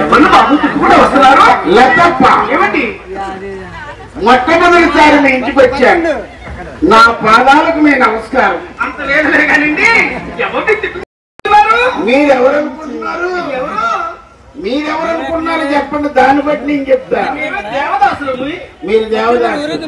ఎవరు బాబు కూడా వస్తున్నారు? లతప్ప ఏమండి? మొట్టమొదటిసారి మీ ఇంటికి వచ్చాను. నా పాదాలకు మీ నమస్కారం. అంత లేదులే కానండి, ఎవరిని తిట్టుకుంటున్నారు? మీరెవరనుకుంటున్నారు? మీరెవరనుకున్నారు చెప్పండి, దాన్ని బట్టి నేను చెప్తా. దేవదాసులు. మీరు దేవదాసు.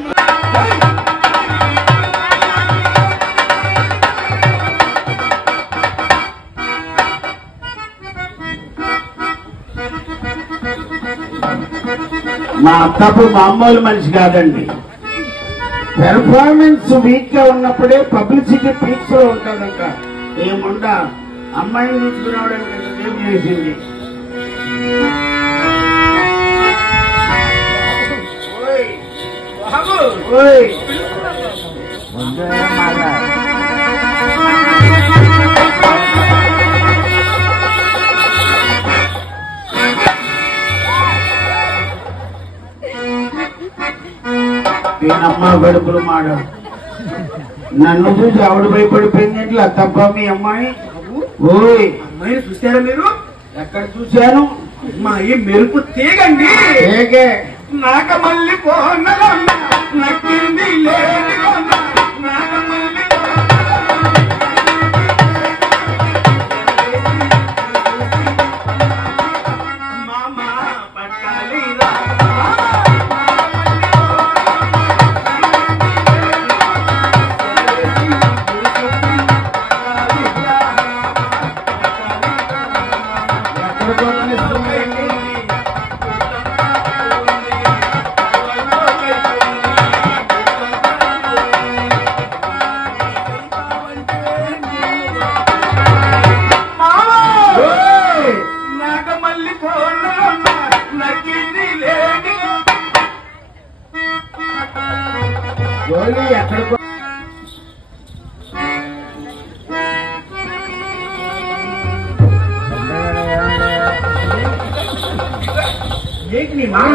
మా అత్తపు మామూలు మనిషి కాదండి. పెర్ఫార్మెన్స్ వీక్ గా ఉన్నప్పుడే పబ్లిసిటీ పీక్స్ లో ఉంటుందంట. ఏముండా అమ్మాయిని తీసుకురావడానికి ఏం చేసింది. నేనమ్మ గడుపులు మాడ నన్ను చూసి ఆవిడ భయపడిపోయింది. ఇట్లా తప్ప మీ అమ్మాయి. ఓయ్ అమ్మాయిని చూసారా మీరు? ఎక్కడ చూశాను? అమ్మాయి మెరుపు తీగండి. ఏగే నాక మళ్ళీ నక్కింది లేని నాక మళ్ళీ మామ పట్టాలి ఎక్కడ ఏంటి నీ మామ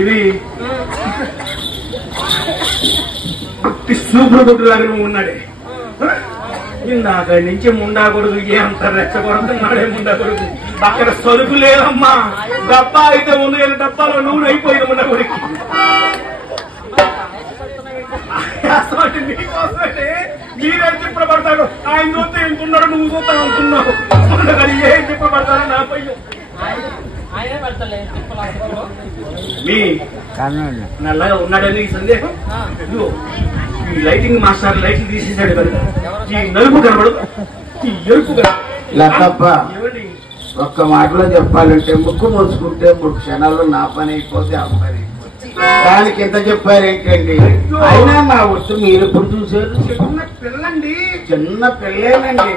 ఇది సూపర్ గుడ్డులాగా నువ్వు ఉన్నాడే. ఇందాక నుంచి ముండా కొడుకు అంత రెచ్చగొడుతున్నాడే. ముండా కొడుకు అక్కడ సరుకు లేదమ్మా. డబ్బా అయితే ఉంది కానీ డబ్బాలో నూనె అయిపోయింది ముండా కొడుకు. మీరేం చెప్పబడతాడు? ఆయన చూస్తే ఎంతున్నాడు, నువ్వు చూస్తా అంటున్నావు. కానీ ఏం చెప్పబడతాడు నా పై మీ నల్లగా ఉన్నాడని ఈ సందేహం. ఈ లైటింగ్ మాస్టర్ లైట్లు తీసేసాడు కదా, ఈ నలుపు కనబడదు, ఈ ఎరుపు కనబడదు. ఒక్క మాటలో చెప్పాలంటే ముక్కు మోసుకుంటే 3 క్షణాల్లో నా పని అయిపోతే ఆ పని. దానికి ఎంత చెప్పారేంటండి? అయినా నా వస్తు మీరు ఎప్పుడు చూసారు? పిల్లండి, చిన్న పిల్లేనండి.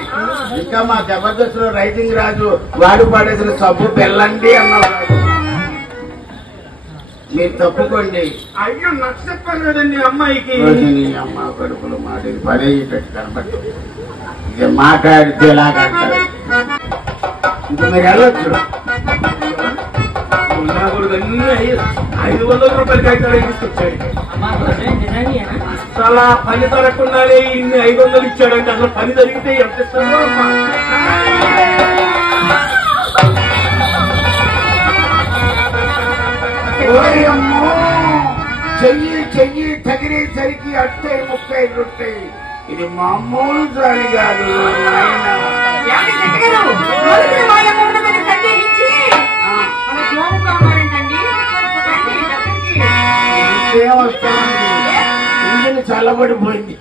ఇంకా మా జబర్దస్త్ లో రైటింగ్ రాజు వాడు పాడేసిన సబ్బు పిల్లండి అన్నారు. మీరు తప్పుకోండి. అయ్యో నచ్చ చెప్పారు కదండి అమ్మాయికి. అమ్మ కడుపులు మాటలు పడేటట్టు కనపడుతుంది. ఇది మాట్లాడితే ఎలాగంటారు? ఇంకా మీరు వెళ్ళొచ్చు. 500 రూపాయలు కాగితాలు తీసుకొచ్చాడు. అసలు పని తరగకుండానే ఇన్ని 500 ఇచ్చాడంటే అసలు పని జరిగితే ఎంత ఇస్తారో. చెయ్యి తగిలేసరికి 30 రొట్టాయి. ఇది మామూలు జాలి కాదు. ఇంకేమొస్తామండి, ఇంజిన్ చల్లబడిపోయింది.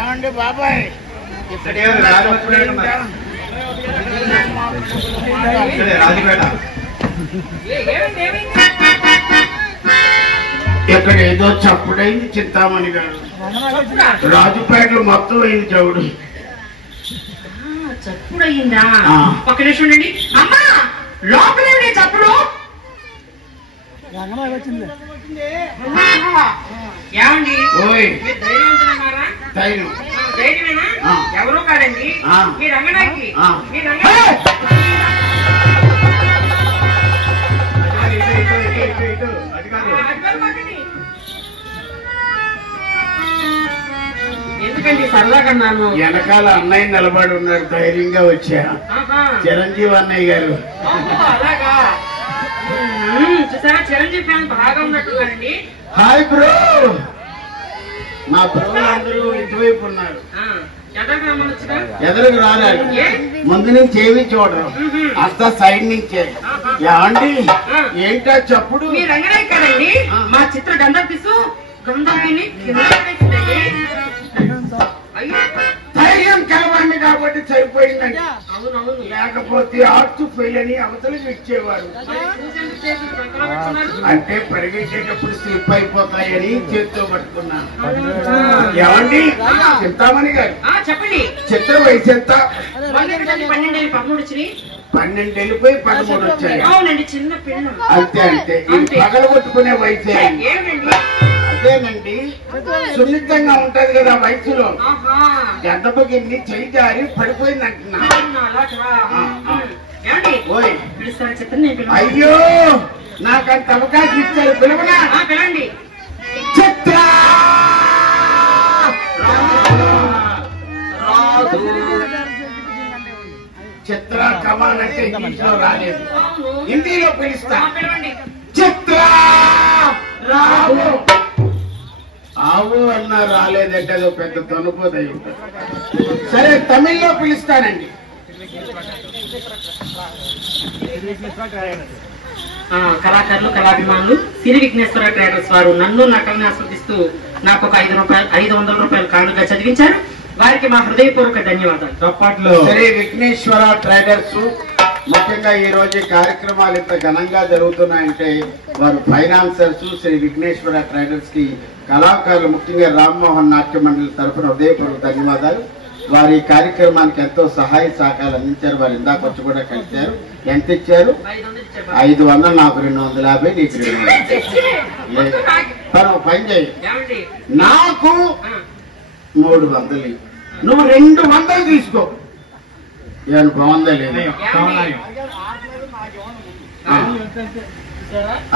ఏమండి బాబాయ్ రాజపేట ఇక్కడ ఏదో చప్పుడైంది చింతామణి గారు. రాజుపేటలో మొత్తం అయింది చవుడు. చప్పుడు అయ్యిందా? ఒక నిమిషం అండి. అమ్మా లోపలే చప్పుడు. ఏమండి ధైర్యవంతులన్నారా? ధైర్యమేనా? ఎవరో కాదండి మీ రంగనాయకి. మీ ఎందుకండి సరదాకన్నాను. వెనకాల అన్నయ్య నిలబడి ఉన్నారు, ధైర్యంగా వచ్చా. చిరంజీవి అన్నయ్య గారు. అలాగా చూసారా? చిరంజీవి ఫ్యాన్ బాగా ఉన్నట్టున్నారండి. Hi bro. మా బ్రో అందరూ ఇటువైపు ఉన్నారు. ఎదురుకు రాలేదు, ముందు నుంచి ఏమి చూడరు, అంతా సైడ్ నుంచే. ఏమండి ఏంటో చప్పుడు? మీ రంగనాయక్ కదండి మా చిత్ర గంధర్పిసు గంధర్విని ధైర్యం కలవండి కాబట్టి సరిపోయిందండి. అవునవును, లేకపోతే ఆర్ట్స్ ఫెయిల్ అని అవతలకి ఇచ్చేవారు. అంటే పరిగెట్టేటప్పుడు స్లిప్ అయిపోతాయని చేతితో పట్టుకున్నాను. ఏమండి చింతామణి గారు చెప్పండి. చిత్ర వయసు ఎంత? 12 వచ్చినాయి. 12 వెళ్ళిపోయి 13 వచ్చాయి. అవునండి, చిన్న పిల్ల. అంతే అంటే పగల కొట్టుకునే వయసే. అదేనండి, సున్నితంగా ఉంటది కదా వయసులో. గంధపగిన్ని చెయ్యి జారి పడిపోయింది అంటున్నా. అయ్యో నాకంత అవకాశం ఇచ్చారు, పిలవనా? పిలండి. చిత్ర చిత్ర కమాన్ అంటే ఇంగ్లీష్లో రాలేదు, హిందీలో పిలుస్తా. చిత్ర రావు. ఆవు అన్నా రాలేదంటే అదో పెద్ద తనుపోదై ఉంటుంది. సరే తమిళ్లో పిలుస్తానండి. కళాకారులు కళాభిమానులు సిరి విఘ్నేశ్వర ట్రేడర్స్ వారు నన్ను నటనని ఆస్వాదిస్తూ నాకు ఒక 500 రూపాయలు కానుక చదివించారు. వారికి మా హృదయపూర్వక ధన్యవాదాలు. చప్పట్లు. శ్రీ విఘ్నేశ్వర ట్రేడర్స్ ముఖ్యంగా ఈ రోజు కార్యక్రమాలు ఇంత ఘనంగా జరుగుతున్నాయంటే వారు ఫైనాన్సర్స్. శ్రీ విఘ్నేశ్వర ట్రేడర్స్ కి కళాకారులు ముఖ్యంగా రామ్మోహన్ నాట్య మండలి తరఫున హృదయపూర్వక ధన్యవాదాలు. వారి కార్యక్రమానికి ఎంతో సహాయ సహకారాలు అందించారు. వారు ఇందాక వచ్చి కూడా కలిశారు. ఎంత ఇచ్చారు? 500. నాకు 250, నీకు 200. పని చేయి, నాకు 300, నువ్వు 200 తీసుకో. ఏమన్నా బాగుందా లేదు?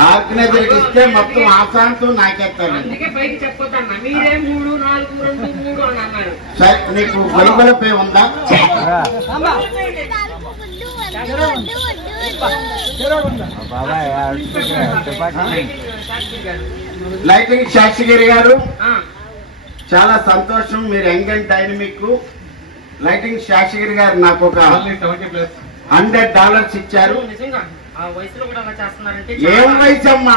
ఆర్గనైజర్కి ఇస్తే మొత్తం ఆశాంతం నాకేస్తారు. సరే నీకు గొలగొల పే ఉందా? లైటింగ్ శాస్త్రి గారు చాలా సంతోషం. మీరు young and dynamic. Lighting Shastri గారు నాకు ఒక $100 ఇచ్చారు. ఏం వయసు అమ్మా?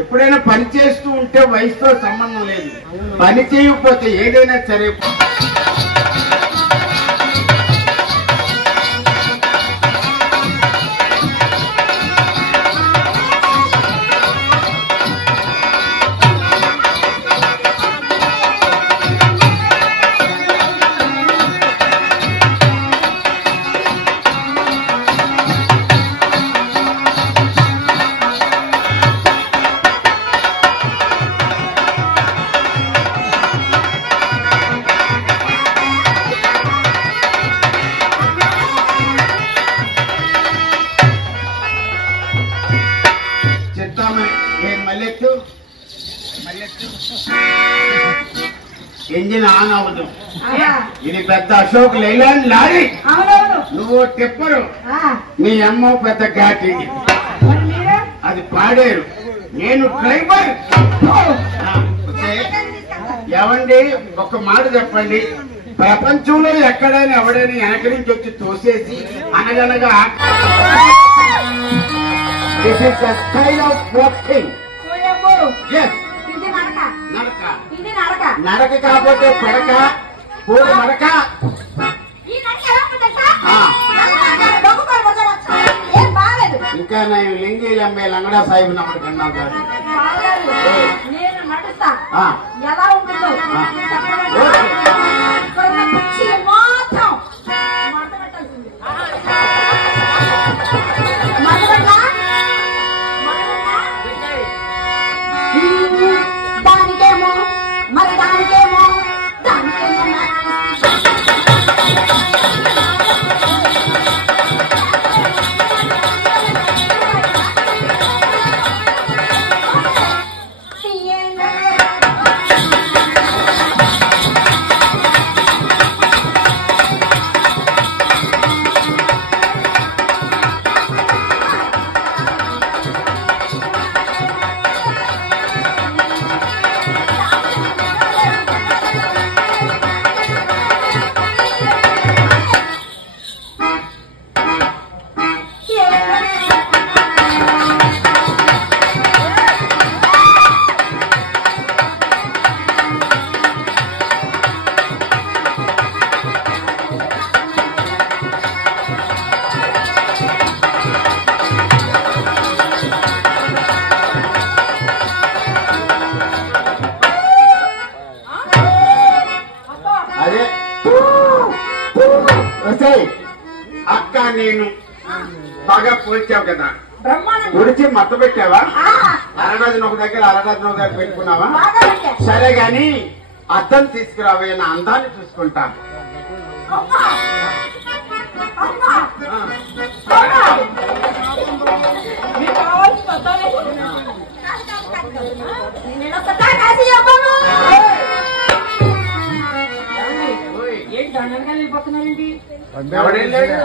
ఎప్పుడైనా పని చేస్తూ ఉంటే వయసుతో సంబంధం లేదు. పని చేయకపోతే ఏదైనా సరే. ఇంజిన్ ఆన్ అవ్వదు. ఇది పెద్ద అశోక్ లైలాండ్ లారీ. నువ్వు టిప్పరు, మీ అమ్మ పెద్ద ఘాటి. అది పాడేరు, నేను డ్రైవర్. ఏమండి ఒక మాట చెప్పండి, ప్రపంచంలో ఎక్కడైనా ఎవడైనా వెనక నుంచి వచ్చి తోసేసి అనగనగా this is the style of walking. Yes. నడక. నడక కాకపోతే పడక పూలు మడక. ఇంకా నేను లింగీలు అమ్మే లంగడా సాహిబ్ నమ్మడు కన్నావు కాదు. నేను నడుస్తా ఎలా ఉంటుందో మాత్రం దానికేమో మరి దానికేమో అక్క నేను బాగా పోల్చావు కదా, ఉడిచి మత్త పెట్టావా? అరడజన్ ఒక దగ్గర అరడజన్ ఒక దగ్గర పెట్టుకున్నావా? సరే గాని అద్దం తీసుకురావే, నా అందాన్ని చూసుకుంటా. ఏంటి దండంగా వెళ్ళిపోతున్నారండి? ఎవడేం లేదు.